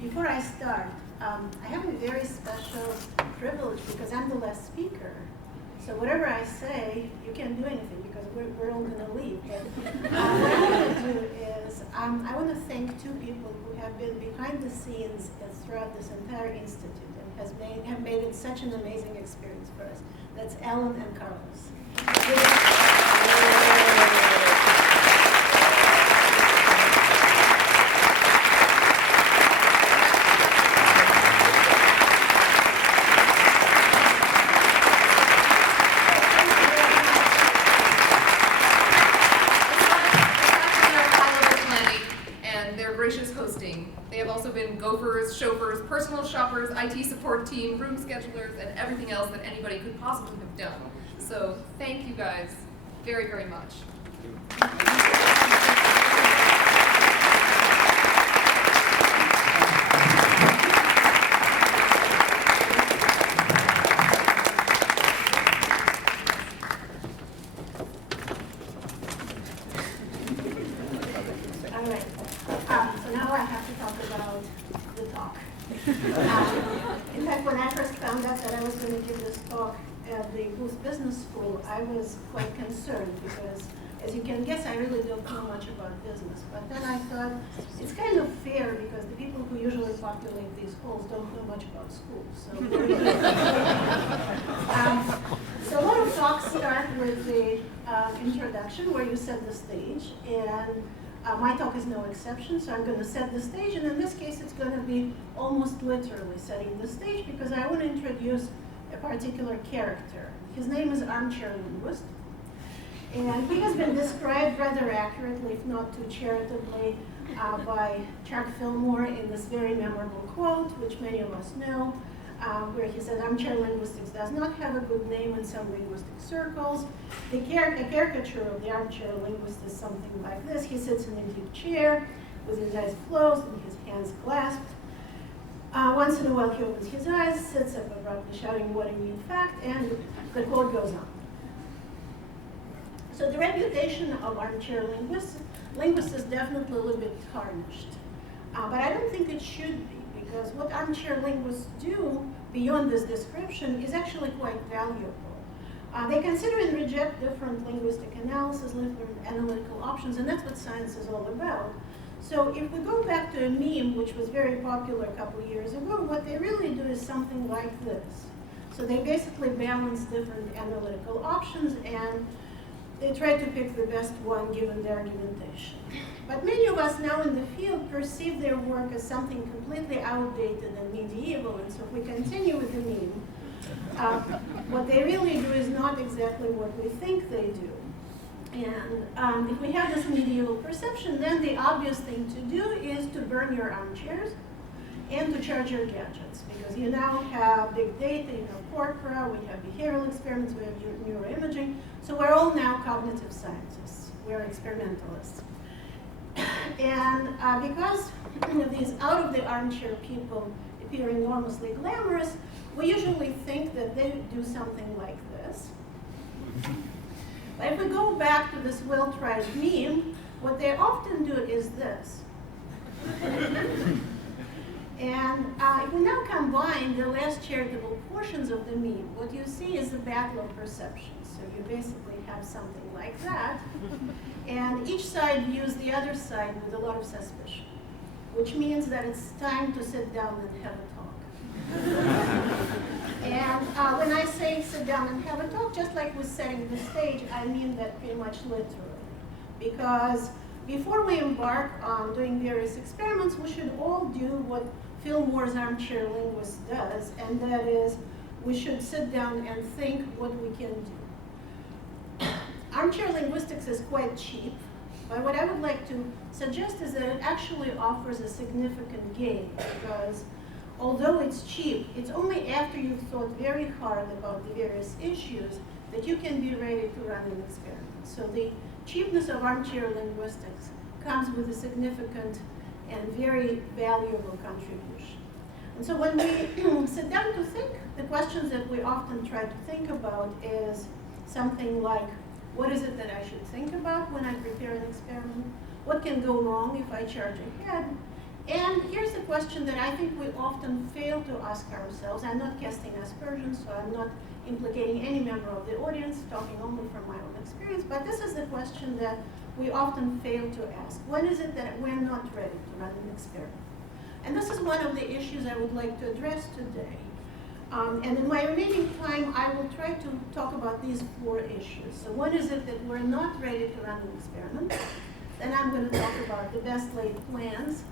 Before I start, I have a very special privilege because I'm the last speaker. So whatever I say, you can't do anything because we're all going to leave. But what I want to do is I want to thank two people who have been behind the scenes throughout this entire institute and have made it such an amazing experience for us. That's Alan and Carlos. They have also been gophers, chauffeurs, personal shoppers, IT support team, room schedulers, and everything else that anybody could possibly have done. So thank you guys very, very much. I was quite concerned because, as you can guess, I really don't know much about business. But then I thought it's kind of fair because the people who usually populate these halls don't know much about school. So a lot of talks start with the introduction where you set the stage, and my talk is no exception. So I'm going to set the stage, and in this case, it's going to be almost literally setting the stage because I want to introduce a particular character. His name is Armchair Linguist, and he has been described rather accurately, if not too charitably, by Chuck Fillmore in this very memorable quote, which many of us know, where he said, "Armchair linguistics does not have a good name in some linguistic circles. A caricature of the armchair linguist is something like this. He sits in a deep chair with his eyes closed and his hands clasped. Once in a while he opens his eyes, sits up abruptly shouting, 'What do you in fact?' and the quote goes on." So the reputation of armchair linguists is definitely a little bit tarnished. But I don't think it should be, because what armchair linguists do beyond this description is actually quite valuable. They consider and reject different linguistic analysis, different analytical options, and that's what science is all about. So if we go back to a meme, which was very popular a couple of years ago, what they really do is something like this. So they basically balance different analytical options, and they try to pick the best one given the argumentation. But many of us now in the field perceive their work as something completely outdated and medieval, and so if we continue with the meme, what they really do is not exactly what we think they do. And if we have this medieval perception, then the obvious thing to do is to burn your armchairs and to charge your gadgets, because you now have big data, you have corpora, we have behavioral experiments, we have neuroimaging, so we're all now cognitive scientists, we're experimentalists. And because these out-of-the-armchair people appear enormously glamorous, we usually think that they do something like this. But if we go back to this well-tried meme, what they often do is this. And if we now combine the less charitable portions of the meme, what you see is a battle of perceptions. So you basically have something like that, and each side views the other side with a lot of suspicion, which means that it's time to sit down and have a talk. And when I say sit down and have a talk, just like with setting the stage, I mean that pretty much literally. Because before we embark on doing various experiments, we should all do what Fillmore's armchair linguist does, and that is we should sit down and think what we can do. Armchair linguistics is quite cheap, but what I would like to suggest is that it actually offers a significant gain, because although it's cheap, it's only after you've thought very hard about the various issues that you can be ready to run an experiment. So the cheapness of armchair linguistics comes with a significant and very valuable contribution. And so when we sit down to think, the questions that we often try to think about is something like, what is it that I should think about when I prepare an experiment? What can go wrong if I charge ahead? And here's the question that I think we often fail to ask ourselves. I'm not casting aspersions, so I'm not implicating any member of the audience, talking only from my own experience, but this is the question that we often fail to ask. When is it that we're not ready to run an experiment? And this is one of the issues I would like to address today. And in my remaining time, I will try to talk about these 4 issues. So when is it that we're not ready to run an experiment? Then I'm going to talk about the best laid plans.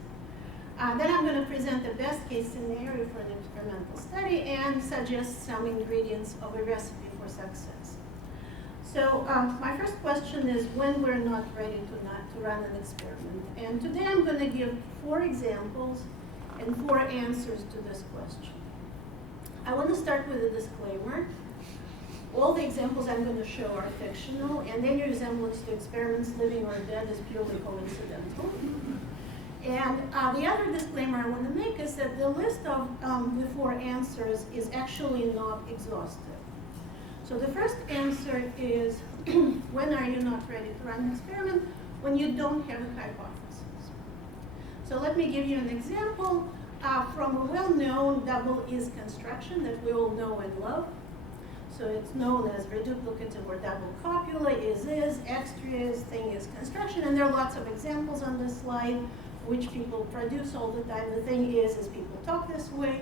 Then I'm going to present the best case scenario for an experimental study and suggest some ingredients of a recipe for success. So my first question is when we're not ready to run an experiment. And today I'm going to give 4 examples and 4 answers to this question. I want to start with a disclaimer. All the examples I'm going to show are fictional, and any resemblance to experiments, living or dead, is purely coincidental. And the other disclaimer I want to make is that the list of the 4 answers is actually not exhaustive. So the first answer is, when are you not ready to run an experiment? When you don't have a hypothesis. So let me give you an example from a well-known double-is construction that we all know and love. So it's known as reduplicative or double copula, is, extra is, thing is construction, and there are lots of examples on this slide which people produce all the time. The thing is people talk this way.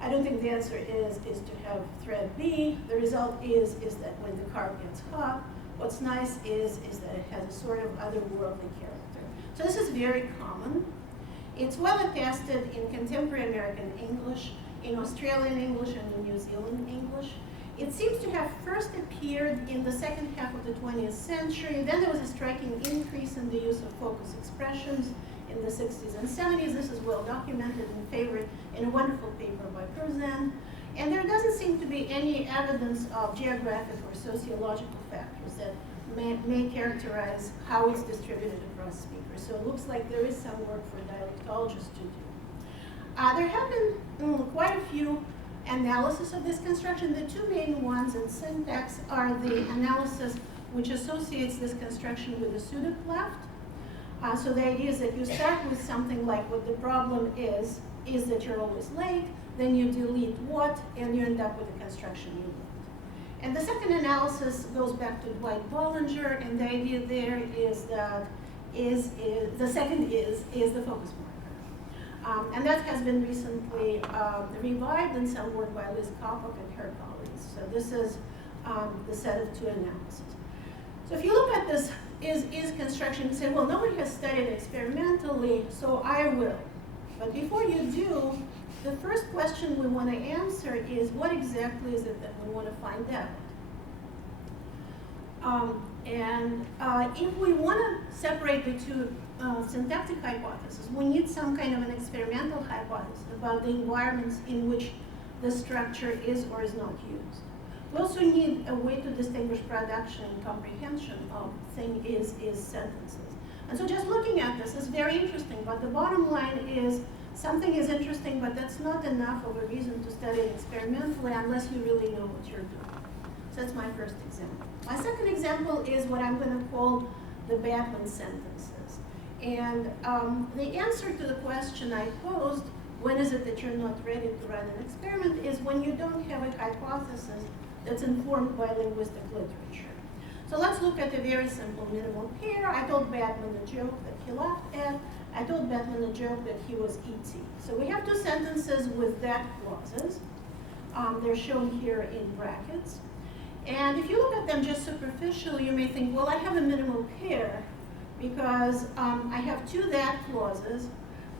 I don't think the answer is to have thread B. The result is that when the carb gets hot, what's nice is that it has a sort of otherworldly character. So this is very common. It's well attested in contemporary American English, in Australian English, and in New Zealand English. It seems to have first appeared in the second half of the 20th century. Then there was a striking increase in the use of focus expressions in the 60s and 70s. This is well documented and favored in a wonderful paper by Curzan. And there doesn't seem to be any evidence of geographic or sociological factors that may characterize how it's distributed across speakers. So it looks like there is some work for dialectologists to do. There have been quite a few analysis of this construction. The 2 main ones in syntax are the analysis which associates this construction with a pseudocleft. So the idea is that you start with something like what the problem is that you're always late, then you delete what, and you end up with a construction you want. And the second analysis goes back to Dwight Bollinger, and the idea there is that the second is the focus marker. And that has been recently revived in some work by Liz Kopok and her colleagues. So this is the set of 2 analyses. So if you look at this is construction, you say, well, nobody has studied experimentally, so I will. But before you do, the first question we want to answer is, what exactly is it that we want to find out? If we want to separate the 2 syntactic hypotheses, we need some kind of an experimental hypothesis about the environments in which the structure is or is not used. We also need a way to distinguish production and comprehension of thing is sentences. And so just looking at this is very interesting, but the bottom line is something is interesting, but that's not enough of a reason to study it experimentally unless you really know what you're doing. So that's my first example. My second example is what I'm going to call the Batman sentences. And the answer to the question I posed, when is it that you're not ready to run an experiment, is when you don't have a hypothesis that's informed by linguistic literature. So let's look at a very simple minimal pair. I told Batman a joke that he laughed at. I told Batman a joke that he was E.T. So we have 2 sentences with that clauses. They're shown here in brackets. And if you look at them just superficially, you may think, well, I have a minimal pair because I have 2 that clauses,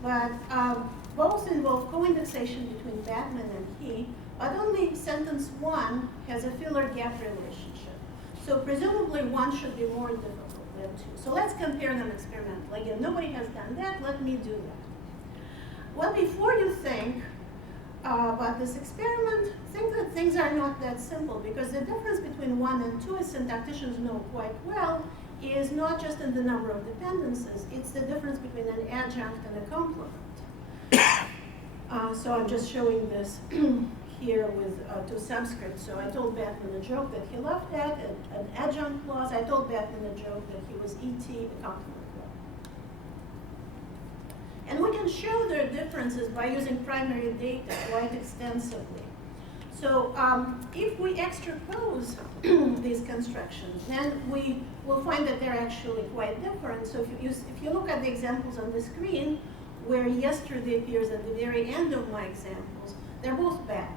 but both involve co-indexation between Batman and he, but only sentence 1 has a filler-gap relationship. So presumably 1 should be more difficult than 2. So let's compare them experimentally. Again, nobody has done that. Let me do that. Well, before you think about this experiment, think that things are not that simple, because the difference between 1 and 2, as syntacticians know quite well, is not just in the number of dependencies. It's the difference between an adjunct and a complement. So I'm just showing this here with 2 subscripts. So I told Batman a joke that he laughed at, an adjunct clause. I told Batman a joke that he was E.T., a complement clause. And we can show their differences by using primary data quite extensively. So if we extrapose these constructions, then we will find that they're actually quite different. So if you look at the examples on the screen, where yesterday appears at the very end of my examples, they're both bad.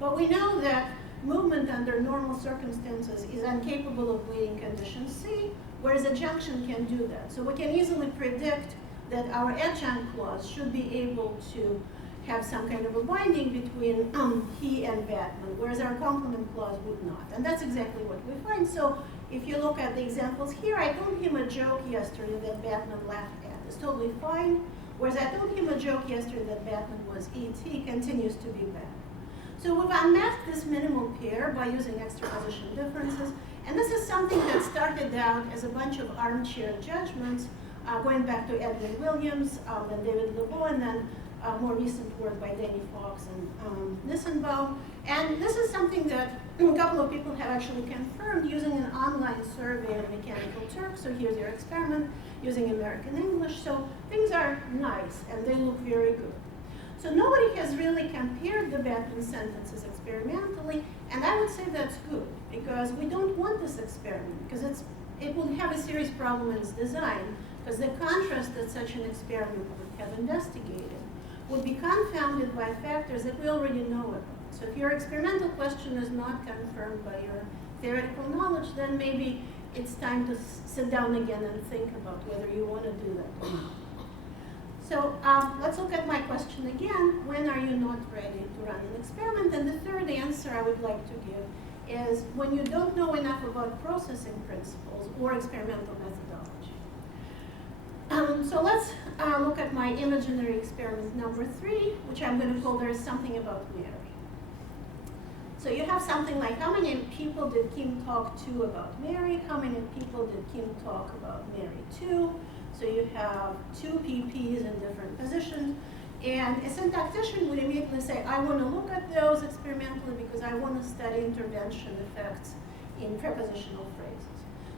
But we know that movement under normal circumstances is incapable of leading condition C, whereas adjunction can do that. So we can easily predict that our adjunct clause should be able to have some kind of a binding between he and Batman, whereas our complement clause would not. And that's exactly what we find. So if you look at the examples here, I told him a joke yesterday that Batman laughed at. It's totally fine. Whereas I told him a joke yesterday that Batman was E.T. continues to be bad. So we've unmasked this minimal pair by using extraposition differences. And this is something that started out as a bunch of armchair judgments, going back to Edwin Williams and David LeBeau, and then more recent work by Danny Fox and Nissenbaum. And this is something that a couple of people have actually confirmed using an online survey of Mechanical Turk. So here's your experiment using American English. So things are nice and they look very good. So nobody has really compared the Batman sentences experimentally, and I would say that's good, because we don't want this experiment, because it would have a serious problem in its design, because the contrast that such an experiment would have investigated would be confounded by factors that we already know about. So if your experimental question is not confirmed by your theoretical knowledge, then maybe it's time to sit down again and think about whether you want to do that or not. So let's look at my question again. When are you not ready to run an experiment? And the third answer I would like to give is when you don't know enough about processing principles or experimental methodology. So let's look at my imaginary experiment number 3, which I'm going to call There Is Something About Mary. So you have something like, how many people did Kim talk to about Mary? How many people did Kim talk about Mary to? So you have 2 PPs in different positions. And a syntactician would immediately say, I want to look at those experimentally because I want to study intervention effects in prepositional phrases.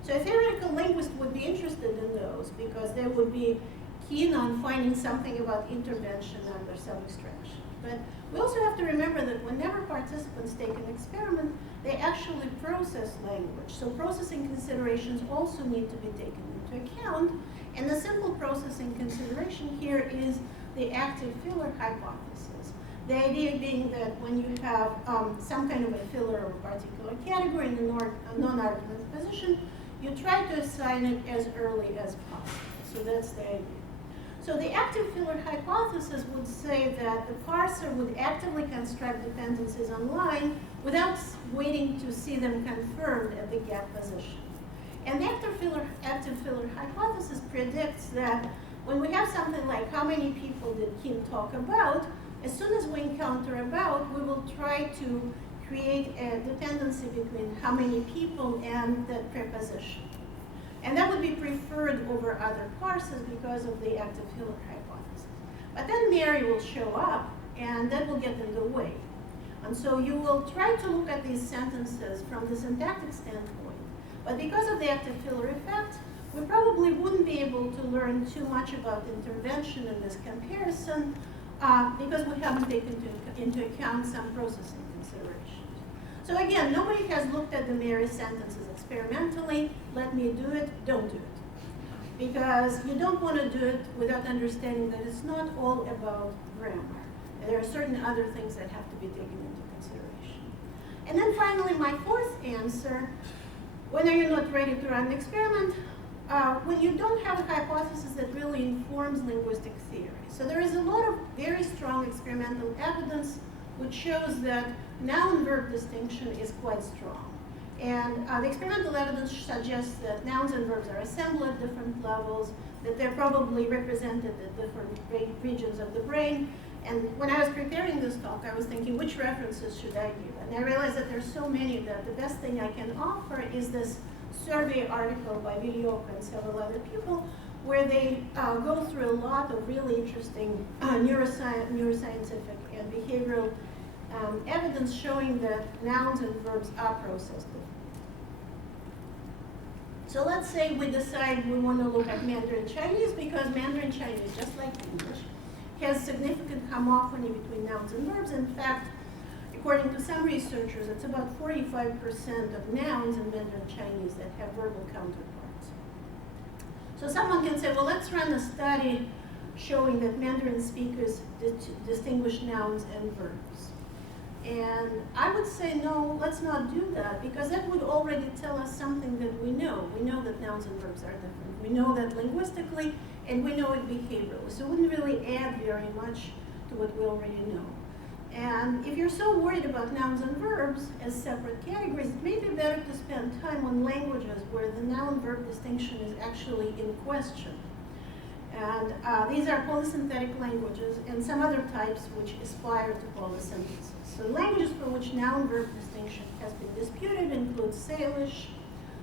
So a theoretical linguist would be interested in those because they would be keen on finding something about intervention under subextraction. But we also have to remember that whenever participants take an experiment, they actually process language. So processing considerations also need to be taken into account. And the simple processing consideration here is the active filler hypothesis. The idea being that when you have some kind of a filler of a particular category in a non-argument position, you try to assign it as early as possible. So that's the idea. So the active filler hypothesis would say that the parser would actively construct dependencies on line without waiting to see them confirmed at the gap position. And the active filler hypothesis predicts that when we have something like how many people did Kim talk about, as soon as we encounter about, we will try to create a dependency between how many people and that preposition. And that would be preferred over other parsers because of the active filler hypothesis. But then Mary will show up, and that will get in the way. And so you will try to look at these sentences from the syntactic standpoint. But because of the active filler effect, we probably wouldn't be able to learn too much about intervention in this comparison because we haven't taken into account some processing considerations. So again, nobody has looked at the Mary sentences experimentally. Let me do it, don't do it. Because you don't want to do it without understanding that it's not all about grammar. There are certain other things that have to be taken into consideration. And then finally, my fourth answer, when are you not ready to run an experiment? When you don't have a hypothesis that really informs linguistic theory. So there is a lot of very strong experimental evidence which shows that noun-verb distinction is quite strong. And the experimental evidence suggests that nouns and verbs are assembled at different levels, that they're probably represented at different regions of the brain. And when I was preparing this talk, I was thinking, which references should I give? And I realized that there's so many that the best thing I can offer is this survey article by Vilioka and several other people, where they go through a lot of really interesting neuroscientific and behavioral evidence showing that nouns and verbs are processed differently. So let's say we decide we want to look at Mandarin Chinese because Mandarin Chinese, just like English, has significant homophony between nouns and verbs. In fact, according to some researchers, it's about 45% of nouns in Mandarin Chinese that have verbal counterparts. So someone can say, well, let's run a study showing that Mandarin speakers distinguish nouns and verbs. And I would say, no, let's not do that, because that would already tell us something that we know. We know that nouns and verbs are different. We know that linguistically, and we know it behaviorally. So it wouldn't really add very much to what we already know. And if you're so worried about nouns and verbs as separate categories, it may be better to spend time on languages where the noun-verb distinction is actually in question. And these are polysynthetic languages and some other types which aspire to polysynthesis. So languages for which noun-verb distinction has been disputed include Salish,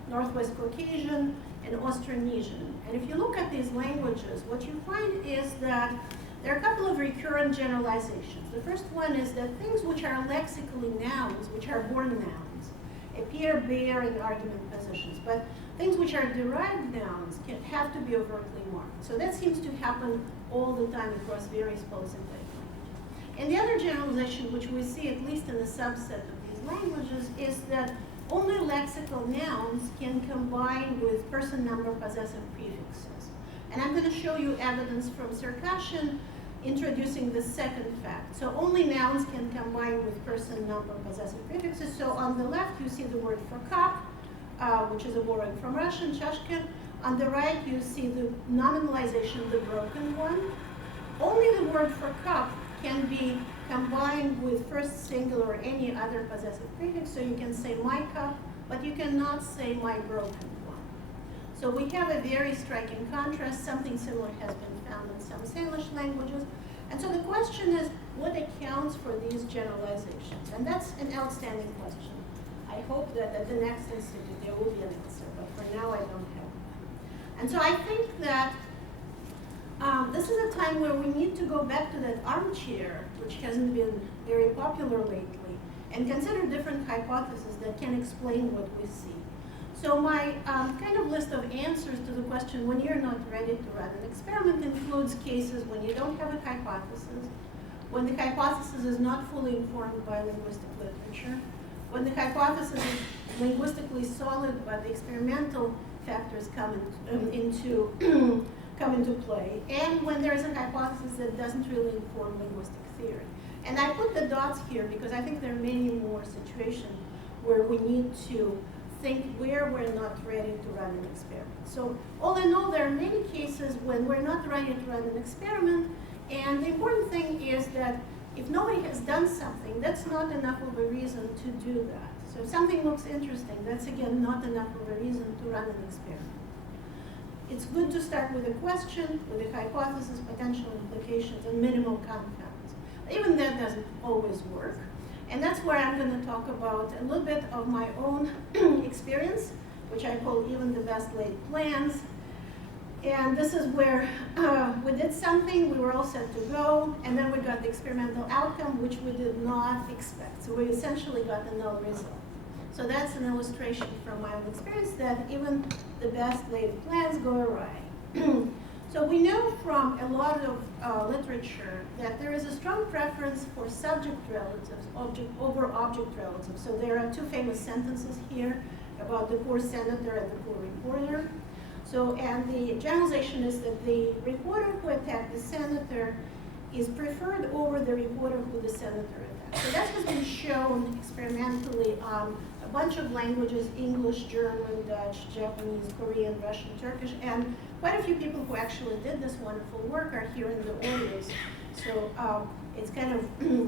Northwest Caucasian, and Austronesian. And if you look at these languages, what you find is that there are a couple of recurrent generalizations. The first one is that things which are lexically nouns, which are born nouns, appear bare in argument positions, but things which are derived nouns can have to be overtly marked. So that seems to happen all the time across various polysynthetic languages. And the other generalization, which we see at least in a subset of these languages, is that only lexical nouns can combine with person, number, possessive prefixes. And I'm going to show you evidence from Circassion introducing the second fact. So only nouns can combine with person, number, possessive prefixes. So on the left, you see the word for cup, which is a borrowing from Russian, chashka. On the right, you see the nominalization, the broken one. Only the word for cup can be combined with first singular or any other possessive prefix. So you can say my cup, but you cannot say my broken one. So we have a very striking contrast. Something similar has been found in some Salish languages. And so the question is, what accounts for these generalizations? And that's an outstanding question. I hope that at the next institute there will be an answer, but for now I don't have one. And so I think that this is a time where we need to go back to that armchair, which hasn't been very popular lately, and consider different hypotheses that can explain what we see. So my kind of list of answers to the question, when you're not ready to run an experiment, includes cases when you don't have a hypothesis, when the hypothesis is not fully informed by linguistic literature, when the hypothesis is linguistically solid, but the experimental factors come into play, and when there is a hypothesis that doesn't really inform linguistic theory. And I put the dots here because I think there are many more situations where we need to think where we're not ready to run an experiment. So all in all, there are many cases when we're not ready to run an experiment, and the important thing is that if nobody has done something, that's not enough of a reason to do that. So if something looks interesting, that's again not enough of a reason to run an experiment. It's good to start with a question, with a hypothesis, potential implications, and minimal confounds. Even that doesn't always work. And that's where I'm going to talk about a little bit of my own experience, which I call even the best laid plans. And this is where we did something, we were all set to go, and then we got the experimental outcome, which we did not expect. So we essentially got a null result. So that's an illustration from my own experience that even the best laid plans go awry. So we know from a lot of literature that there is a strong preference for subject relatives over object relatives. So there are two famous sentences here about the poor senator and the poor reporter. So, and the generalization is that the reporter who attacked the senator is preferred over the reporter who the senator attacked. So that has been shown experimentally on a bunch of languages: English, German, Dutch, Japanese, Korean, Russian, Turkish, and quite a few people who actually did this wonderful work are here in the audience. So it's kind of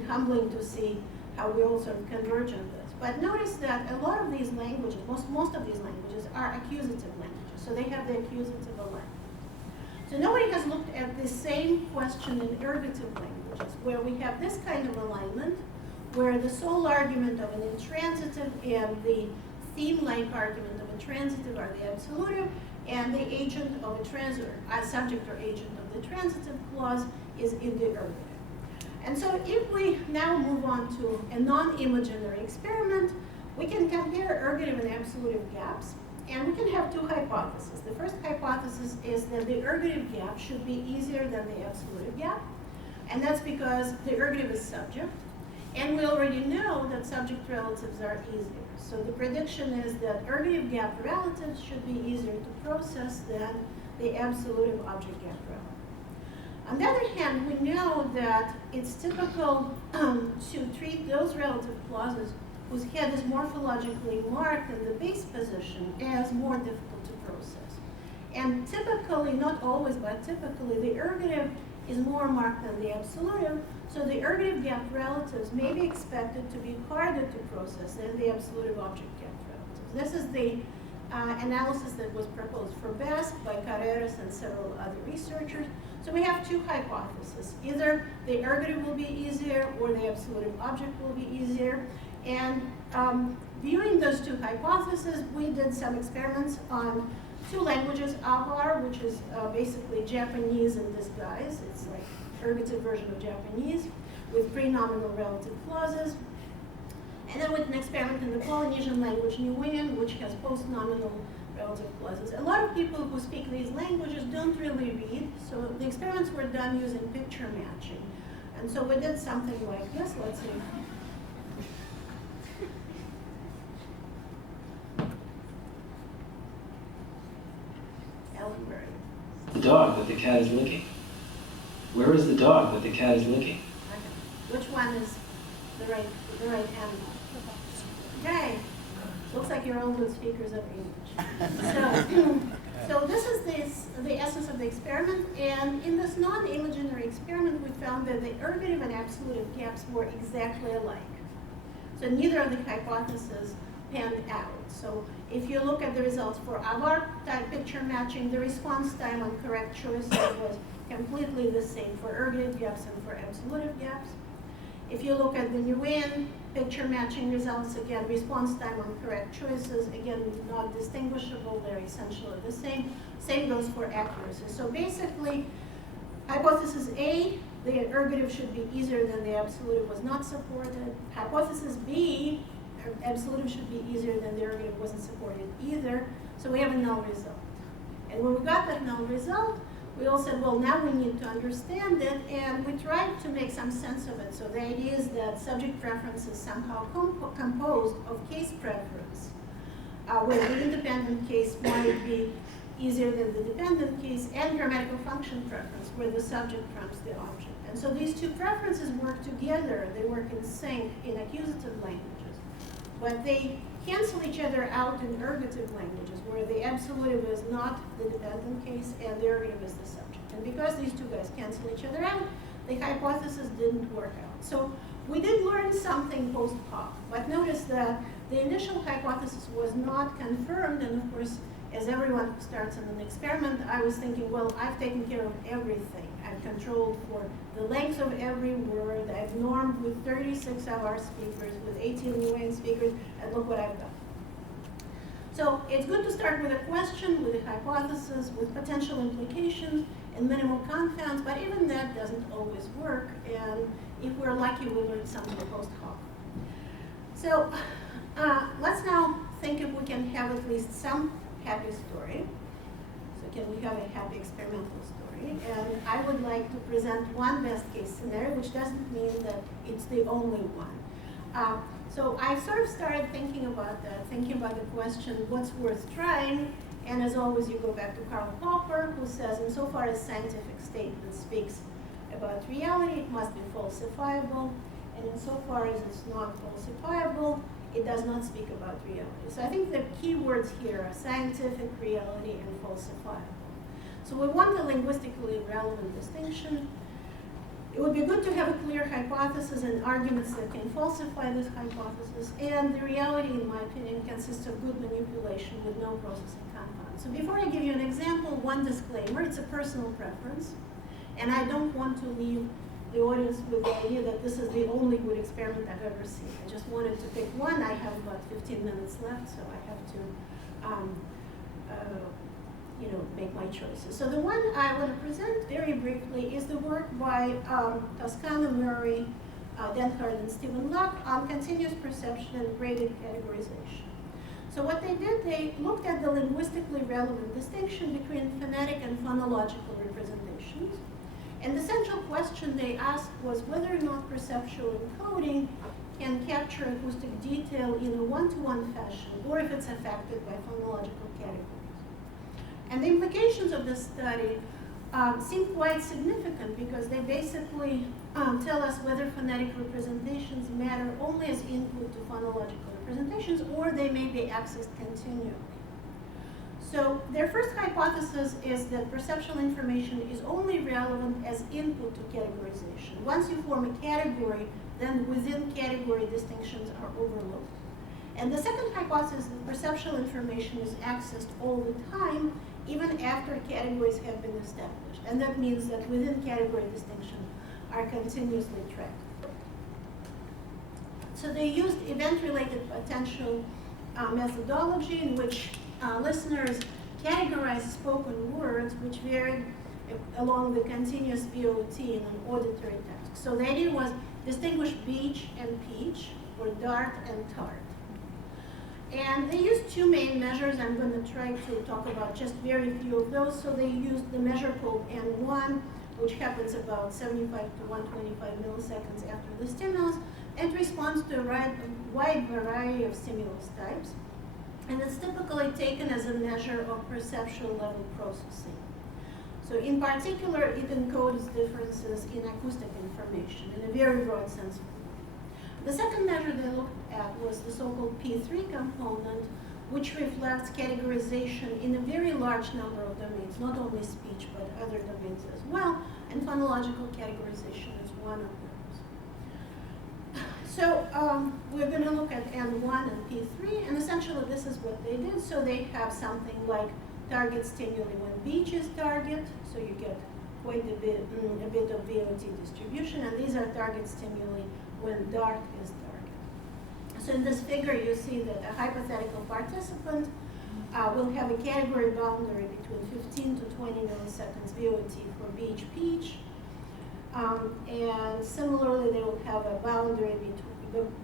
humbling to see how we all sort of converge on this. But notice that a lot of these languages, most of these languages are accusative languages. So they have the accusative alignment. So nobody has looked at the same question in ergative languages, where we have this kind of alignment, where the sole argument of an intransitive and the theme-like argument of a transitive are the absolutive, and the agent of a transitive, a subject or agent of the transitive clause is in the ergative. And so if we now move on to a non-imaginary experiment, we can compare ergative and absolutive gaps. And we can have two hypotheses. The first hypothesis is that the ergative gap should be easier than the absolutive gap. And that's because the ergative is subject. And we already know that subject relatives are easier. So the prediction is that ergative gap relatives should be easier to process than the absolutive object gap relative. On the other hand, we know that it's typical to treat those relative clauses whose head is morphologically marked in the base position as more difficult to process. And typically, not always, but typically, the ergative is more marked than the absolutive, so the ergative gap relatives may be expected to be harder to process than the absolutive object gap relatives. This is the analysis that was proposed for BEST by Carreras and several other researchers. So we have two hypotheses. Either the ergative will be easier or the absolutive object will be easier. And viewing those two hypotheses, we did some experiments on two languages, Avar, which is basically Japanese in disguise. It's like ergative version of Japanese with pre-nominal relative clauses. And then with an experiment in the Polynesian language, Niuean, which has post-nominal relative clauses. A lot of people who speak these languages don't really read, so the experiments were done using picture matching. And so we did something like this, let's see. The dog that the cat is licking. Where is the dog that the cat is licking? Okay. Which one is the right animal? Okay. Looks like you're all good speakers of English. So this is the essence of the experiment, and in this non-imaginary experiment, we found that the ergative and absolutive gaps were exactly alike. So neither of the hypotheses panned out. So if you look at the results for Avar type picture matching, the response time on correct choices was completely the same for ergative gaps and for absolutive gaps. If you look at the Niuean picture matching results, again, response time on correct choices, again, not distinguishable, they're essentially the same. Same goes for accuracy. So basically, hypothesis A, the ergative should be easier than the absolutive, was not supported. Hypothesis B, absolutive should be easier than the ergative, wasn't supported either. So we have a null result. And when we got that null result, we all said, well, now we need to understand it, and we tried to make some sense of it. So the idea is that subject preference is somehow composed of case preference, where the independent case might be easier than the dependent case, and grammatical function preference, where the subject trumps the object. And so these two preferences work together. They work in sync in accusative languages, but they cancel each other out in ergative languages, where the absolutive is not the dependent case and the ergative is the subject. And because these two guys cancel each other out, the hypothesis didn't work out. So we did learn something post hoc, but notice that the initial hypothesis was not confirmed, and of course, as everyone who starts in an experiment, I was thinking, well, I've taken care of everything. I've controlled for the length of every word. I've normed with 36 Avar speakers, with 18 Niuean speakers, and look what I've done. So it's good to start with a question, with a hypothesis, with potential implications and minimal confounds, but even that doesn't always work, and if we're lucky, we'll learn something post hoc. So let's now think if we can have at least some happy story. So can we have a happy experimental story? And I would like to present one best case scenario, which doesn't mean that it's the only one. So I sort of started thinking about that, thinking about the question, what's worth trying? And as always, you go back to Karl Popper, who says, insofar as scientific statement speaks about reality, it must be falsifiable. And insofar as it's not falsifiable, it does not speak about reality. So I think the key words here are scientific, reality, and falsifiable. So we want a linguistically relevant distinction. It would be good to have a clear hypothesis and arguments that can falsify this hypothesis. And the reality, in my opinion, consists of good manipulation with no processing compound. So before I give you an example, one disclaimer, it's a personal preference. And I don't want to leave the audience with the idea that this is the only good experiment I've ever seen. I just wanted to pick one. I have about 15 minutes left, so I have to make my choices. So the one I want to present very briefly is the work by Toscano, Murray, Denhart, and Stephen Luck on continuous perception and graded categorization. So what they did, they looked at the linguistically relevant distinction between phonetic and phonological representations. And the central question they asked was whether or not perceptual encoding can capture acoustic detail in a one-to-one fashion, or if it's affected by phonological categories. And the implications of this study seem quite significant because they basically tell us whether phonetic representations matter only as input to phonological representations, or they may be accessed continually. So their first hypothesis is that perceptual information is only relevant as input to categorization. Once you form a category, then within category distinctions are overlooked. And the second hypothesis is that perceptual information is accessed all the time, even after categories have been established. And that means that within category distinctions are continuously tracked. So they used event-related potential methodology in which listeners categorize spoken words which vary along the continuous VOT in an auditory task. So the idea was distinguish beach and peach, or dart and tart. And they used two main measures. I'm going to try to talk about just very few of those. So they used the measure called N1, which happens about 75 to 125 milliseconds after the stimulus, and responds to a wide variety of stimulus types. And it's typically taken as a measure of perceptual level processing. So in particular, it encodes differences in acoustic information in a very broad sense. The second measure they looked at was the so-called P3 component, which reflects categorization in a very large number of domains, not only speech, but other domains as well, and phonological categorization is one of those. So we're going to look at N1 and P3, and essentially this is what they did. So they have something like target stimuli when beach is target, so you get quite a bit of VOT distribution, and these are target stimuli when dart is target. So in this figure, you see that a hypothetical participant will have a category boundary between 15 to 20 milliseconds VOT for beach, peach. And similarly, they will have a boundary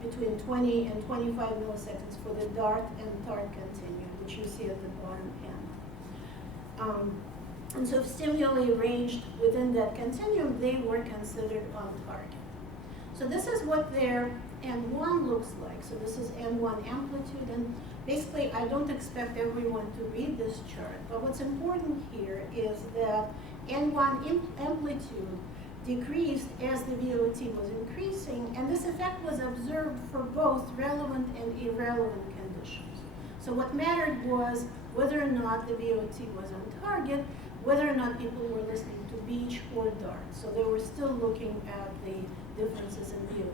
between 20 and 25 milliseconds for the dart and tart continuum, which you see at the bottom panel. And so if stimuli ranged within that continuum, they were considered on target. So this is what their N1 looks like. So this is N1 amplitude, and basically I don't expect everyone to read this chart, but what's important here is that N1 amplitude decreased as the VOT was increasing, and this effect was observed for both relevant and irrelevant conditions. So what mattered was whether or not the VOT was on target, whether or not people were listening to beach or dart. So they were still looking at the differences in VOT.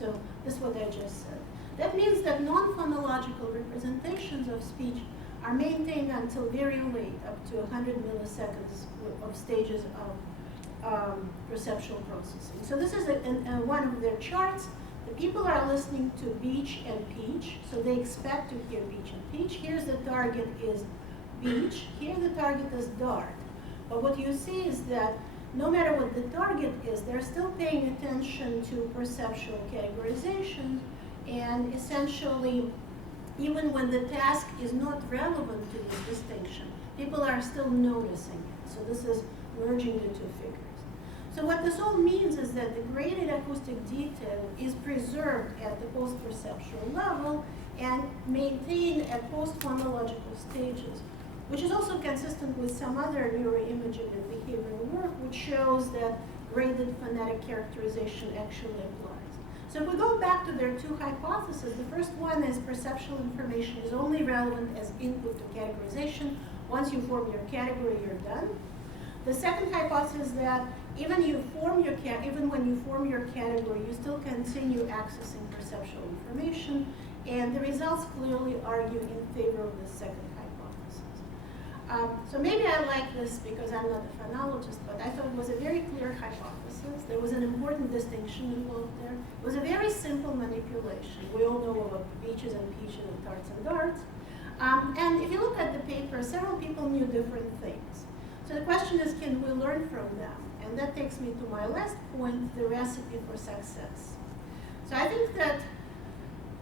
So this is what I just said. That means that non-phonological representations of speech are maintained until very late, up to 100 milliseconds of stages of perceptual processing. So this is one of their charts. The people are listening to beach and peach, so they expect to hear beach and peach. Here's the target is beach, here the target is dart. But what you see is that no matter what the target is, they're still paying attention to perceptual categorization, and essentially, even when the task is not relevant to the distinction, people are still noticing it. So this is merging the two figures. So what this all means is that the graded acoustic detail is preserved at the post-perceptual level and maintained at post-phonological stages, which is also consistent with some other neuroimaging and behavioral work, which shows that graded phonetic characterization actually applies. So if we go back to their two hypotheses, the first one is perceptual information is only relevant as input to categorization. Once you form your category, you're done. The second hypothesis is that even when you form your category, you still continue accessing perceptual information, and the results clearly argue in favor of the second hypothesis. So maybe I like this because I'm not a phonologist, but I thought it was a very clear hypothesis. There was an important distinction involved there. It was a very simple manipulation. We all know about beaches and peaches and tarts and darts. And if you look at the paper, several people knew different things. So the question is, can we learn from them? And that takes me to my last point, the recipe for success. So I think that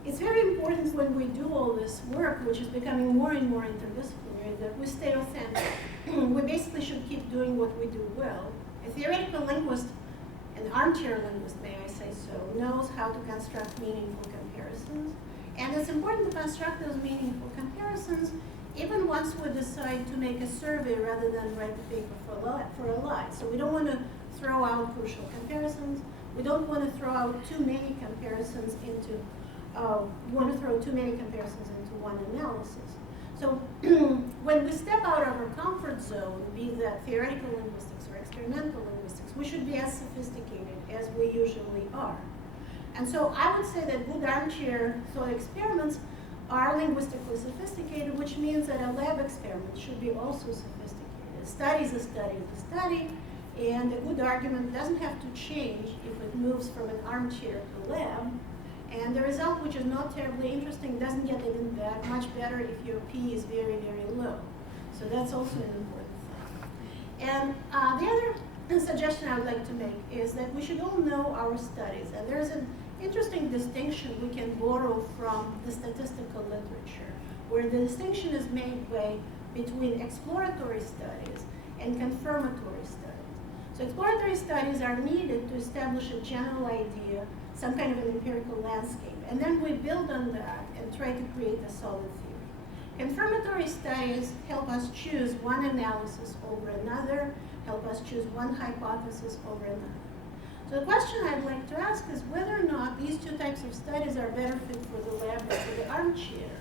it's very important when we do all this work, which is becoming more and more interdisciplinary, that we stay authentic. We basically should keep doing what we do well. A theoretical linguist, an armchair linguist, may I say so, knows how to construct meaningful comparisons. And it's important to construct those meaningful comparisons even once we decide to make a survey rather than write a paper for a lot. So we don't want to throw out crucial comparisons. We don't want to throw out too many comparisons into one analysis. So when we step out of our comfort zone, be that theoretical linguistics or experimental linguistics, we should be as sophisticated as we usually are. And so I would say that good armchair thought experiments are linguistically sophisticated, which means that a lab experiment should be also sophisticated. A study is a study is a study, and a good argument doesn't have to change if it moves from an armchair to a lab. And the result, which is not terribly interesting, doesn't get even much better if your P is very, very low. So that's also an important thing. And the other suggestion I would like to make is that we should all know our studies. And there's an interesting distinction we can borrow from the statistical literature, where the distinction is made between exploratory studies and confirmatory studies. So exploratory studies are needed to establish a general idea, some kind of an empirical landscape, and then we build on that and try to create a solid theory. Confirmatory studies help us choose one analysis over another, help us choose one hypothesis over another. So the question I'd like to ask is whether or not these two types of studies are better fit for the lab or for the armchair.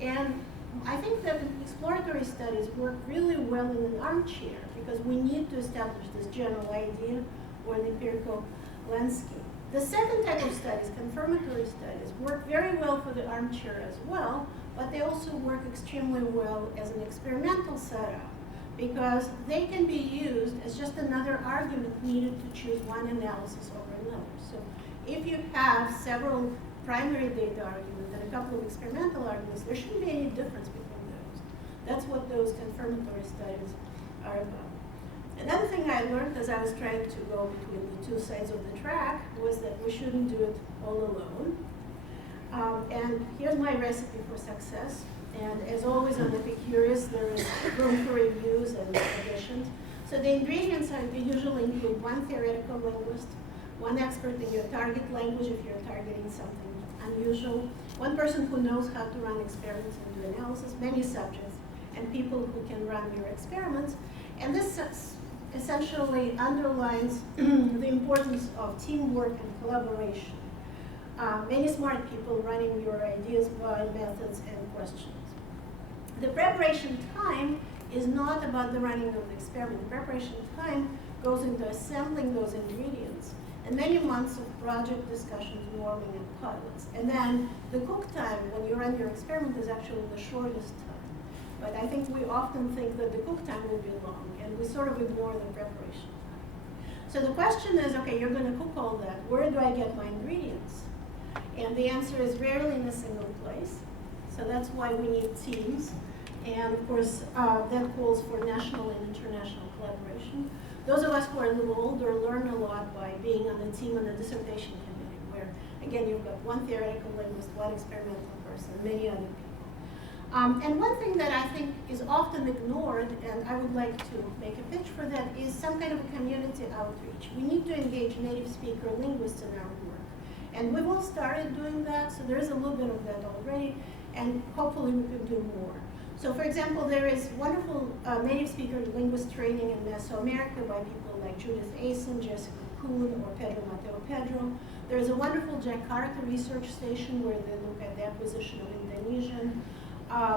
And I think that exploratory studies work really well in an armchair because we need to establish this general idea or an empirical landscape. The second type of studies, confirmatory studies, work very well for the armchair as well, but they also work extremely well as an experimental setup because they can be used as just another argument needed to choose one analysis over another. So if you have several primary data arguments and a couple of experimental arguments, there shouldn't be any difference between those. That's what those confirmatory studies are about. Another thing I learned as I was trying to go between the two sides of the track was that we shouldn't do it all alone. And here's my recipe for success. And as always on Epicurious, there is room for reviews and additions. So the ingredients usually include one theoretical linguist, one expert in your target language if you're targeting something unusual, one person who knows how to run experiments and do analysis, many subjects, and people who can run your experiments. And this essentially underlines the importance of teamwork and collaboration. Many smart people running your ideas by methods and questions. The preparation time is not about the running of the experiment. The preparation time goes into assembling those ingredients and many months of project discussions, warming, and pilots. And then the cook time, when you run your experiment, is actually the shortest time. But I think we often think that the cook time will be long, and we sort of ignore the preparation time. So the question is, okay, you're going to cook all that. Where do I get my ingredients? And the answer is rarely in a single place. So that's why we need teams. And of course, that calls for national and international collaboration. Those of us who are a little older learn a lot by being on the team on the dissertation committee, where, again, you've got one theoretical linguist, one experimental person, many other people. And one thing that I think is often ignored, and I would like to make a pitch for that, is some kind of a community outreach. We need to engage native speaker linguists in our work. And we've all started doing that, so there is a little bit of that already, and hopefully we can do more. So for example, there is wonderful native speaker linguist training in Mesoamerica by people like Judith Asen, Jessica Kuhn, or Pedro Mateo Pedro. There is a wonderful Jakarta research station where they look at the acquisition of Indonesian.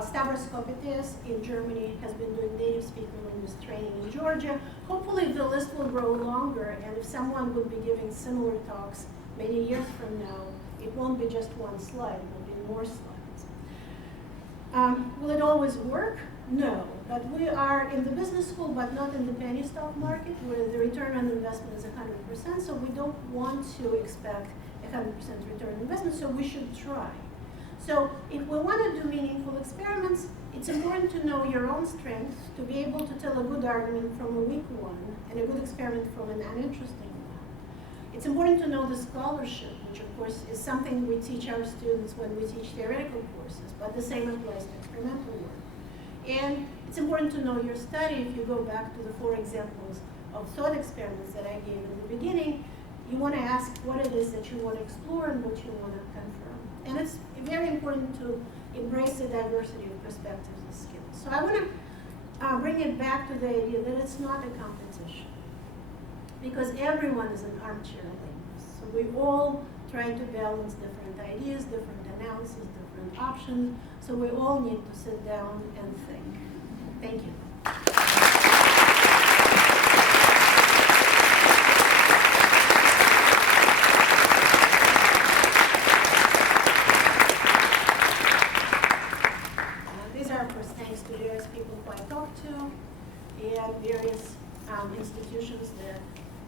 Stavros Kopites in Germany has been doing native speaker linguist training in Georgia. Hopefully the list will grow longer, and if someone would be giving similar talks many years from now, it won't be just one slide, it will be more slides. Will it always work? No, but we are in the business school, but not in the penny stock market, where the return on investment is 100%, so we don't want to expect 100% return on investment, so we should try. So if we want to do meaningful experiments, it's important to know your own strengths, to be able to tell a good argument from a weak one, and a good experiment from an uninteresting one. It's important to know the scholarship, which of course is something we teach our students when we teach theoretical courses, but the same applies to experimental work. And it's important to know your study. If you go back to the 4 examples of thought experiments that I gave in the beginning, you want to ask what it is that you want to explore and what you want to confirm. And it's very important to embrace the diversity of perspectives and skills. So I want to bring it back to the idea that it's not a competition, because everyone is an armchair linguist. So we all try to balance different ideas, different analysis, different options. So we all need to sit down and think. Thank you. These are, of course, thanks to various people who I talked to and various institutions that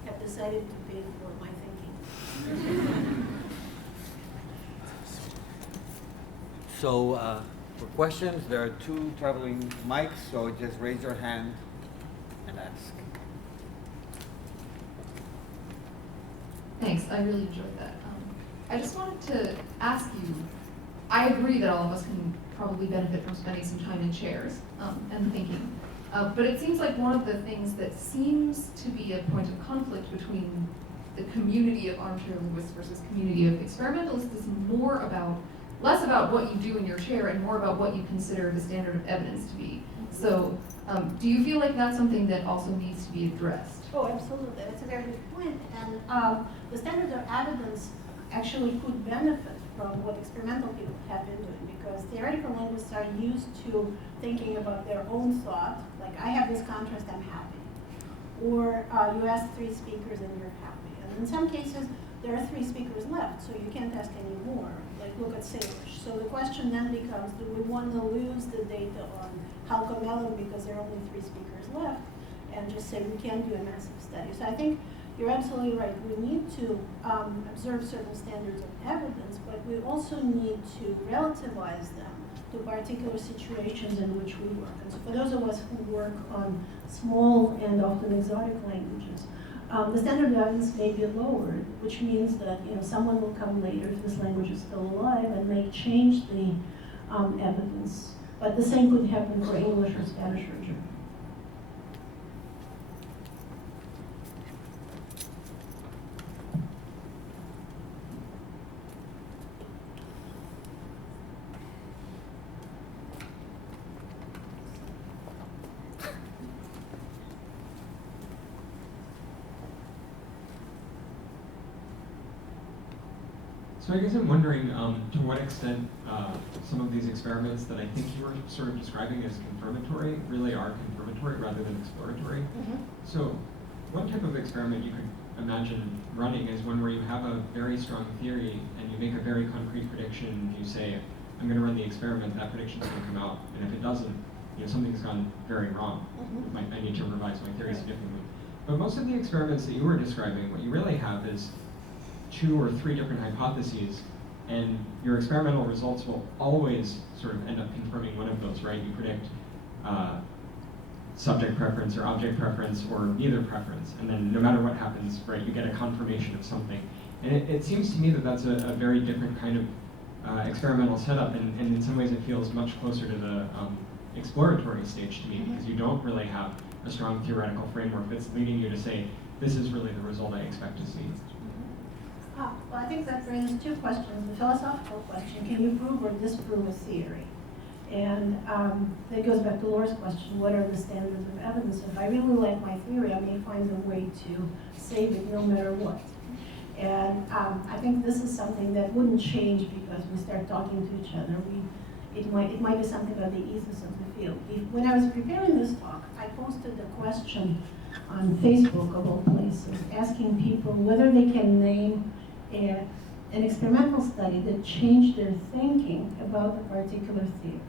have decided to pay for my thinking. So for questions, there are 2 traveling mics, so just raise your hand and ask. Thanks, I really enjoyed that. I just wanted to ask you, I agree that all of us can probably benefit from spending some time in chairs and thinking. But it seems like one of the things that seems to be a point of conflict between the community of armchair linguists versus community of experimentalists is less about what you do in your chair and more about what you consider the standard of evidence to be. So do you feel like that's something that also needs to be addressed? Oh, absolutely. That's a very good point. And the standard of evidence actually could benefit from what experimental people have been doing, because theoretical linguists are used to thinking about their own thought, like I have this contrast, I'm happy. Or you ask 3 speakers and you're happy. And in some cases, there are 3 speakers left, so you can't ask any more. Like look at Salish. So the question then becomes, do we want to lose the data on Halcomelon because there are only 3 speakers left, and just say we can't do a massive study? So I think you're absolutely right. We need to observe certain standards of evidence, but we also need to relativize them to particular situations in which we work. And so for those of us who work on small and often exotic languages, the standard of evidence may be lowered, which means that someone will come later if this language is still alive and may change the evidence. But the same could happen for English or Spanish or German. So I guess I'm wondering to what extent some of these experiments that I think you were sort of describing as confirmatory really are confirmatory rather than exploratory. Mm-hmm. So one type of experiment you could imagine running is one where you have a very strong theory and you make a very concrete prediction. You say, I'm going to run the experiment, that prediction's going to come out, and if it doesn't, something's gone very wrong. Mm-hmm. I need to revise my theory significantly. But most of the experiments that you were describing, what you really have is 2 or 3 different hypotheses, and your experimental results will always sort of end up confirming one of those, right? You predict subject preference or object preference or neither preference, and then no matter what happens, right, you get a confirmation of something. And it seems to me that that's a very different kind of experimental setup, and in some ways it feels much closer to the exploratory stage to me, because you don't really have a strong theoretical framework that's leading you to say, this is really the result I expect to see. Well, I think that brings 2 questions. The philosophical question, can you prove or disprove a theory? And that goes back to Laura's question, what are the standards of evidence? If I really like my theory, I may find a way to save it no matter what. And I think this is something that wouldn't change because we start talking to each other. It might be something about the ethos of the field. When I was preparing this talk, I posted the question on Facebook, of all places, asking people whether they can name an experimental study that changed their thinking about a particular theory.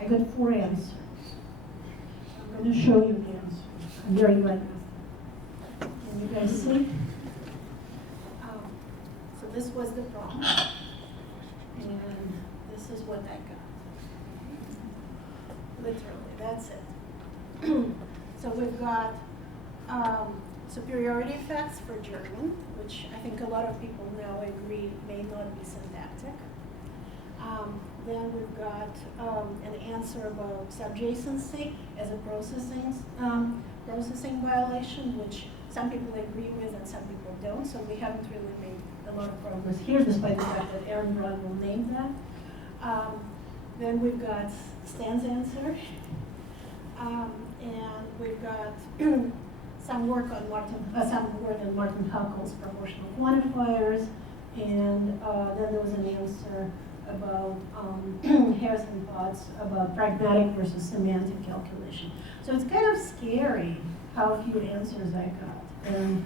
I got 4 answers. I'm going to show you the answers. I'm very glad with them. Can you guys see? So this was the problem. And this is what I got. Literally, that's it. So we've got superiority effects for German, which I think a lot of people now agree may not be syntactic. Then we've got an answer about subjacency as a processing violation, which some people agree with and some people don't. So we haven't really made a lot of progress here, despite the fact that Aaron Brown will name that. Then we've got Stan's answer. And we've got some work on Martin Huckel's proportional quantifiers, and then there was an answer about Harrison Potts about pragmatic versus semantic calculation. So it's kind of scary how few answers I got, and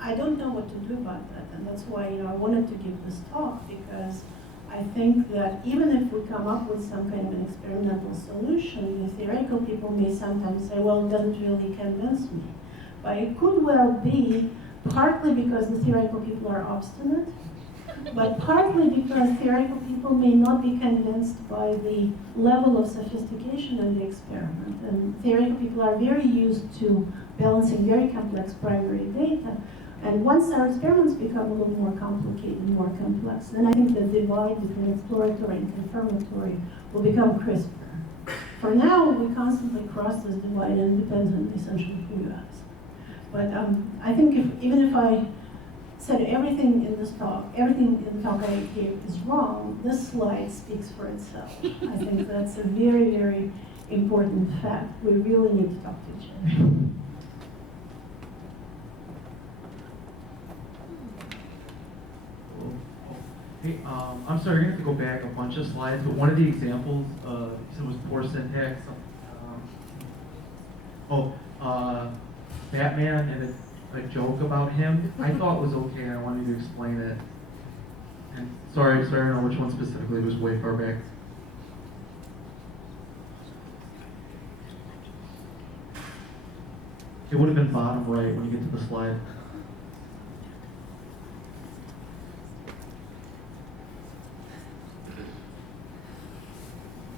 I don't know what to do about that, and that's why I wanted to give this talk, because I think that even if we come up with some kind of an experimental solution, the theoretical people may sometimes say, well, it doesn't really convince me. But it could well be partly because the theoretical people are obstinate, but partly because theoretical people may not be convinced by the level of sophistication in the experiment. And theoretical people are very used to balancing very complex primary data. And once our experiments become a little more complicated and more complex, then I think the divide between exploratory and confirmatory will become crisper. For now, we constantly cross this divide, and it depends on essentially who you ask. But I think even if I said everything in the talk I gave is wrong, this slide speaks for itself. I think that's a very, very important fact. We really need to talk to each other. Hey, I'm sorry, you're going to have to go back a bunch of slides, but one of the examples, you said was poor syntax. Batman and a joke about him. I thought was okay, I wanted you to explain it. And sorry, I don't know which one specifically, it was way far back. It would have been bottom right when you get to the slide.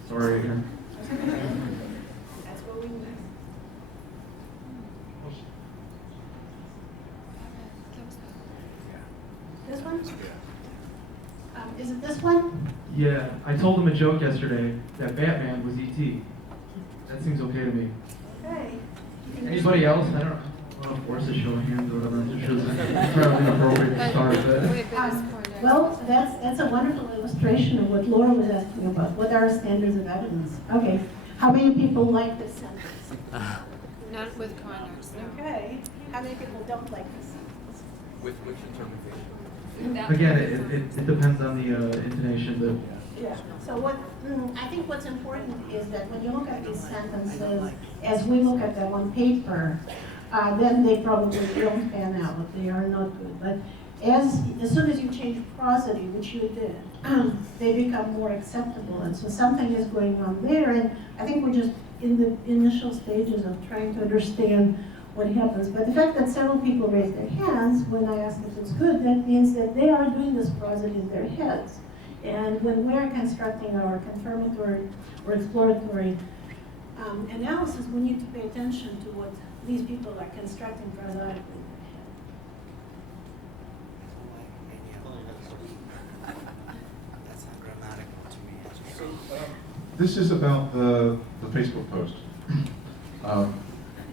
Sorry again. That's what we need. This one? Is it this one? Yeah, I told him a joke yesterday that Batman was E.T. That seems okay to me. Okay. Anybody else? I don't know if force a show of hands or whatever. It shows it's probably inappropriate to start, but Well, that's a wonderful illustration of what Laura was asking about. What are our standards of evidence? Okay. How many people like this sentence? Not with corners. Okay. How many people don't like this sentence? With which interpretation? again, it depends on the intonation. But Yeah. So I think what's important is that when you look at these sentences, as we look at them on paper, then they probably don't pan out. They are not good. But as soon as you change prosody, which you did, they become more acceptable. And so something is going on there. And I think we're just in the initial stages of trying to understand what happens. But the fact that several people raise their hands when I ask if it's good, that means that they are doing this prosody in their heads. And when we're constructing our confirmatory or exploratory analysis, we need to pay attention to what these people are constructing prosodically in their head. That's not grammatical to me. This is about the Facebook post.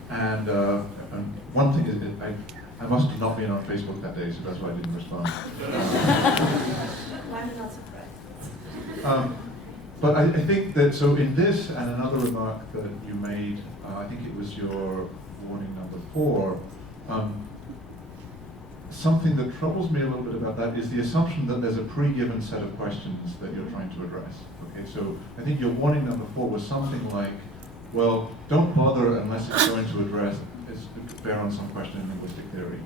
And one thing is, I must have not been on Facebook that day, so that's why I didn't respond. I'm not surprised. But I think that, so in this and another remark that you made, I think it was your warning number 4, something that troubles me a little bit about that is the assumption that there's a pre-given set of questions that you're trying to address. Okay, so I think your warning number 4 was something like, well, don't bother unless it's going to bear on some question in linguistic theory.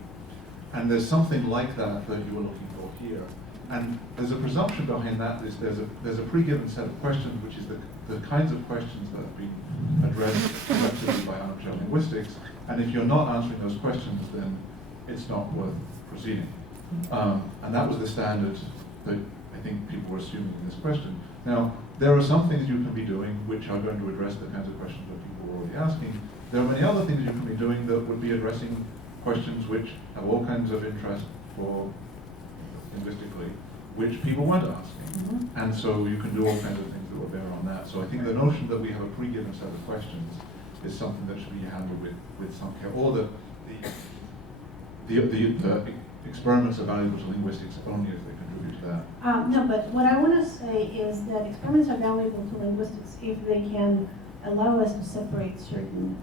And there's something like that that you were looking for here. And there's a presumption behind that is there's a pre-given set of questions, which is the kinds of questions that have been addressed collectively by armchair linguistics. And if you're not answering those questions, then it's not worth proceeding. And that was the standard that I think people were assuming in this question. Now, there are some things you can be doing which are going to address the kinds of questions that people were already asking. There are many other things you can be doing that would be addressing questions which have all kinds of interest for linguistically, which people weren't asking. And so you can do all kinds of things that will bear on that. So I think the notion that we have a pre-given set of questions is something that should be handled with some care, or that the experiments are valuable to linguistics only if they contribute to that. No, but what I want to say is that experiments are valuable to linguistics if they can allow us to separate certain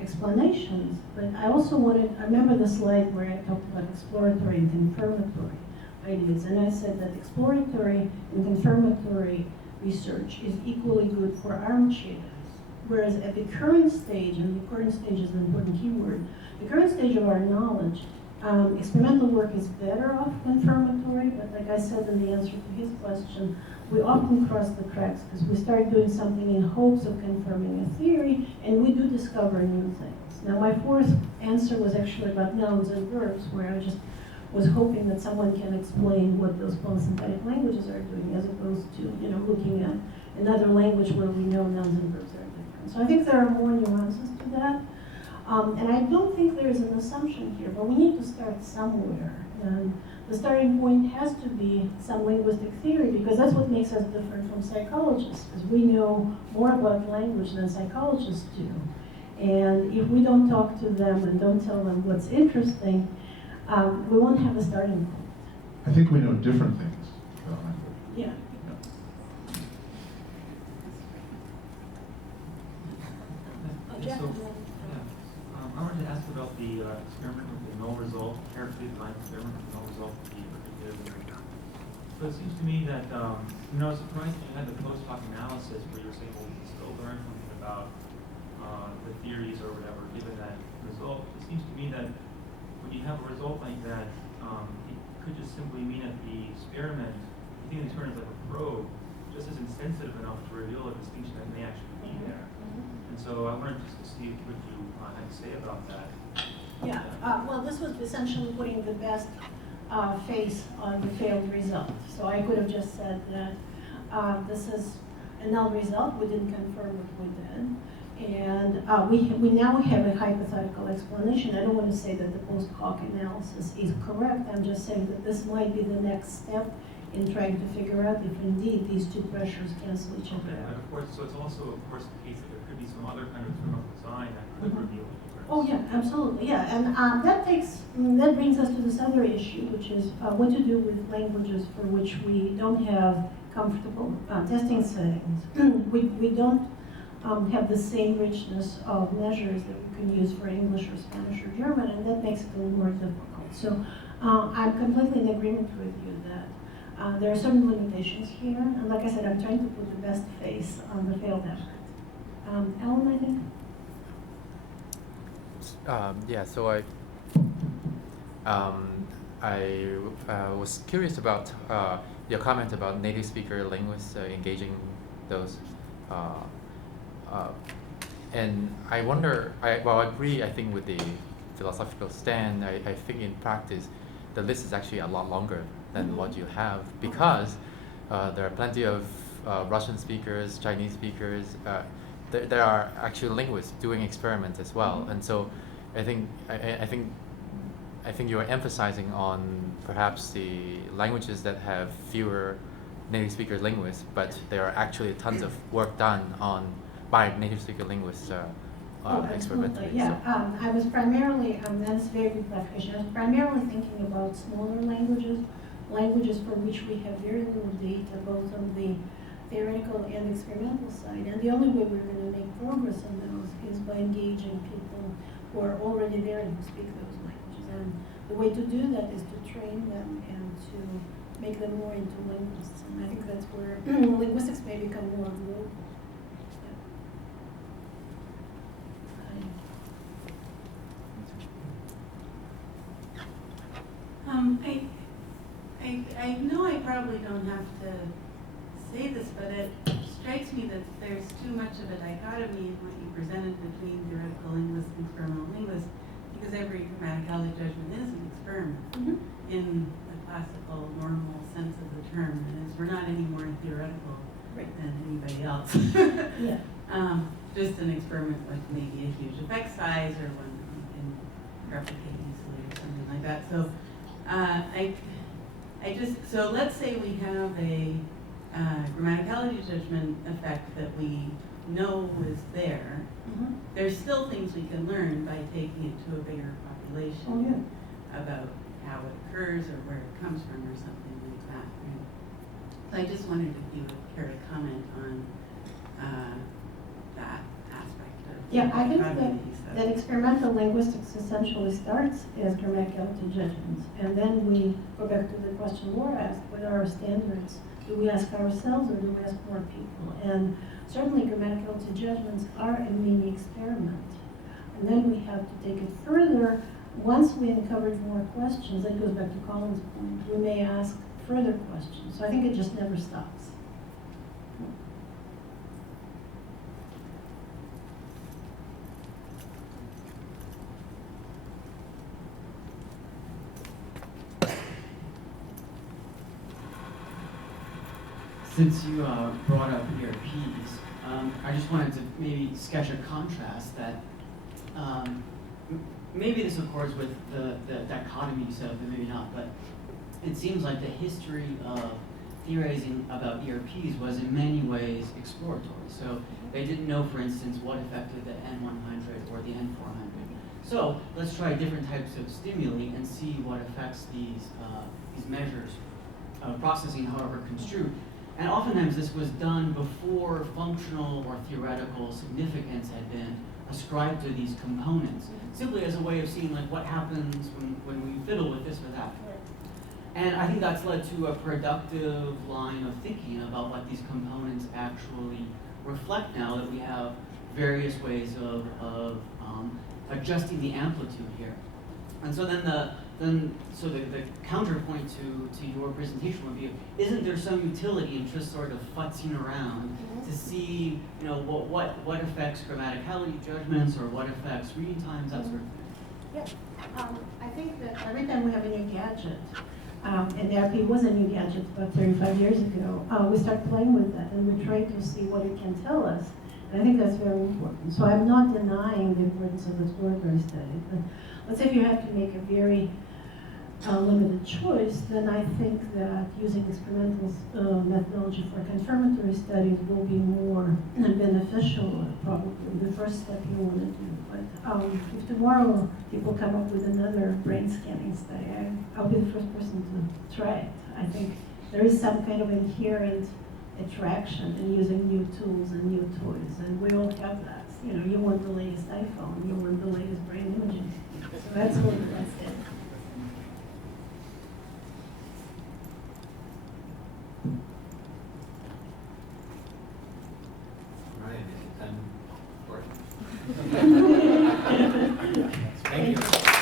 explanations. But I also I remember the slide where I talked about exploratory and confirmatory ideas, and I said that exploratory and confirmatory research is equally good for armchairs. Whereas at the current stage, and the current stage is an important keyword, the current stage of our knowledge, experimental work is better off confirmatory, but like I said in the answer to his question, we often cross the cracks because we start doing something in hopes of confirming a theory, and we do discover new things. Now, my fourth answer was actually about nouns and verbs, where I just was hoping that someone can explain what those polysynthetic languages are doing, as opposed to, looking at another language where we know nouns and verbs are different. So I think there are more nuances to that. And I don't think there is an assumption here, but we need to start somewhere. And the starting point has to be some linguistic theory, because that's what makes us different from psychologists, because we know more about language than psychologists do. And if we don't talk to them and don't tell them what's interesting, we won't have a starting point. I think we know different things about language. Yeah. I wanted to ask about the experiment with the null result, character design experiment with the null result of the predictive. So it seems to me that, I was surprised that you had the post hoc analysis where you're saying, well, we can still learn something about the theories or whatever, given that result. It seems to me that when you have a result like that, it could just simply mean that the experiment, I think in terms of a probe, just isn't sensitive enough to reveal a distinction that may actually be there. And so I wanted just to see what you had to say about that. Yeah, well, this was essentially putting the best face on the failed result. So I could have just said that this is a null result, we didn't confirm what we did. And we now have a hypothetical explanation. I don't want to say that the post hoc analysis is correct. I'm just saying that this might be the next step in trying to figure out if indeed these two pressures cancel each other And out. of course, so it's also, of course, the case that there could be some other kind of experimental design that could reveal a difference. Oh yeah, absolutely, yeah. And that brings us to this other issue, which is what to do with languages for which we don't have comfortable testing settings. we don't have the same richness of measures that we can use for English or Spanish or German, and that makes it a little more difficult. So I'm completely in agreement with you that there are certain limitations here, and like I said, I'm trying to put the best face on the failed effort. Ellen, I think? Yeah, so I was curious about your comment about native speaker linguists engaging those. And I wonder, I agree, I think, with the philosophical stand. I think in practice, the list is actually a lot longer than what you have, because there are plenty of Russian speakers, Chinese speakers. There are actually linguists doing experiments as well. And so I think you are emphasizing on perhaps the languages that have fewer native speaker linguists, but there are actually tons of work done by native speaker linguists experimentally. Yeah, So. I was primarily, that's a very good clarification. I was primarily thinking about smaller languages for which we have very little data, both on the theoretical and experimental side. And the only way we're going to make progress on those is by engaging people who are already there and who speak those languages. And the way to do that is to train them and to make them more into linguists. And I think that's where linguistics may become more global. I know I probably don't have to say this, but it strikes me that there's too much of a dichotomy in what you presented between theoretical linguists and experimental linguists, because every grammaticality judgment is an experiment in the classical, normal sense of the term. And we're not any more theoretical than anybody else. Just an experiment with maybe a huge effect size or one in replicate easily or something like that. So so let's say we have a grammaticality judgment effect that we know is there. Mhm. There's still things we can learn by taking it to a bigger population Oh, yeah. about how it occurs or where it comes from or something like that. Right? So I just wondered if you would care to comment on that aspect of Yeah, I think dichotomy you said. that experimental linguistics essentially starts as grammaticality judgments, and then we go back to the question Laura asked: what are our standards? Do we ask ourselves or do we ask more people? And certainly grammaticality judgments are a mini experiment. And then we have to take it further. Once we uncovered more questions, that goes back to Colin's point, we may ask further questions. So I think it just never stops. Since you brought up ERPs, I just wanted to maybe sketch a contrast that maybe this accords with the dichotomy you set up, and maybe not, but it seems like the history of theorizing about ERPs was in many ways exploratory. So they didn't know, for instance, what affected the N100 or the N400. So let's try different types of stimuli and see what affects these measures of processing, however construed. And oftentimes this was done before functional or theoretical significance had been ascribed to these components, simply as a way of seeing like what happens when we fiddle with this or that. And I think that's led to a productive line of thinking about what these components actually reflect now that we have various ways of adjusting the amplitude here. And so then the counterpoint to your presentation would be, isn't there some utility in just sort of futzing around to see, what affects grammaticality judgments or what affects reading times, that sort of thing? Yeah, I think that every time we have a new gadget, and the RP was a new gadget about 35 years ago, we start playing with that and we try to see what it can tell us. And I think that's very important. So I'm not denying the importance of exploratory study, but let's say if you have to make a very limited choice, then I think that using experimental methodology for confirmatory studies will be more beneficial, probably the first step you want to do. But if tomorrow people come up with another brain scanning study, I'll be the first person to try it. I think there is some kind of inherent attraction in using new tools and new toys, and we all have that. You want the latest iPhone, you want the latest brain imaging. So that's what that's it. Right, is it time for it? Thank you.